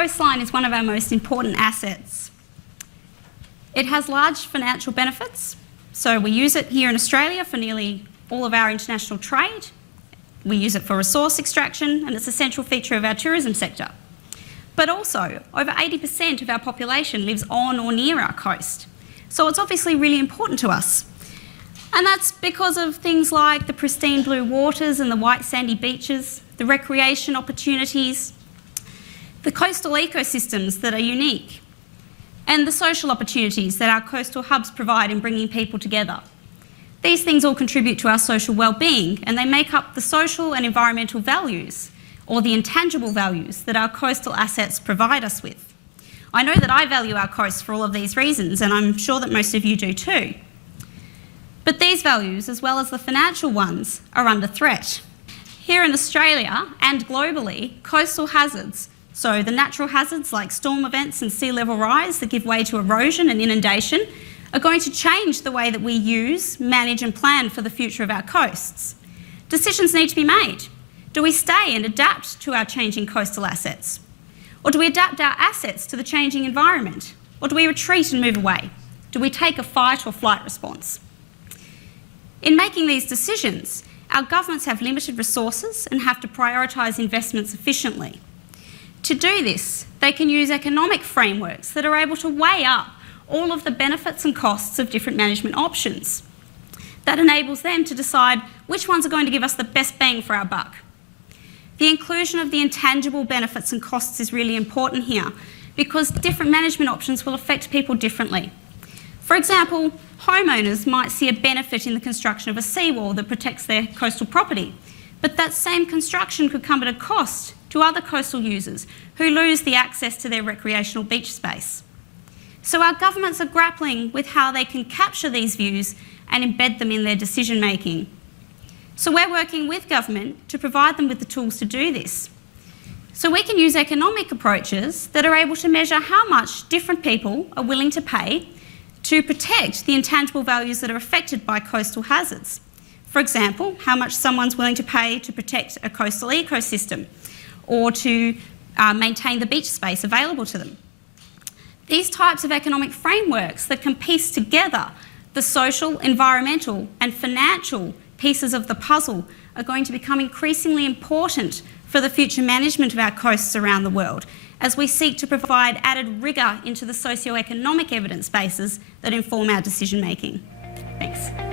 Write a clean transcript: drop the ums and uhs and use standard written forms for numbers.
coastline is one of our most important assets. It has large financial benefits. So we use it here in Australia for nearly all of our international trade. We use it for resource extraction, and it's a central feature of our tourism sector. But also, over 80% of our population lives on or near our coast. So it's obviously really important to us. And that's because of things like the pristine blue waters and the white sandy beaches, the recreation opportunities, the coastal ecosystems that are unique, and the social opportunities that our coastal hubs provide in bringing people together. These things all contribute to our social well-being, and they make up the social and environmental values, or the intangible values that our coastal assets provide us with. I know that I value our coast for all of these reasons, and I'm sure that most of you do too. But these values, as well as the financial ones, are under threat. Here in Australia and globally, coastal hazards, so the natural hazards like storm events and sea level rise that give way to erosion and inundation, are going to change the way that we use, manage and plan for the future of our coasts. Decisions need to be made. Do we stay and adapt to our changing coastal assets? Or do we adapt our assets to the changing environment? Or do we retreat and move away? Do we take a fight or flight response? In making these decisions, our governments have limited resources and have to prioritise investments efficiently. To do this, they can use economic frameworks that are able to weigh up all of the benefits and costs of different management options. That enables them to decide which ones are going to give us the best bang for our buck. The inclusion of the intangible benefits and costs is really important here because different management options will affect people differently. For example, homeowners might see a benefit in the construction of a seawall that protects their coastal property, but that same construction could come at a cost to other coastal users who lose the access to their recreational beach space. So our governments are grappling with how they can capture these views and embed them in their decision making. So we're working with government to provide them with the tools to do this. So we can use economic approaches that are able to measure how much different people are willing to pay to protect the intangible values that are affected by coastal hazards. For example, how much someone's willing to pay to protect a coastal ecosystem or to maintain the beach space available to them. These types of economic frameworks that can piece together the social, environmental and financial pieces of the puzzle are going to become increasingly important for the future management of our coasts around the world as we seek to provide added rigour into the socio-economic evidence bases that inform our decision making. Thanks.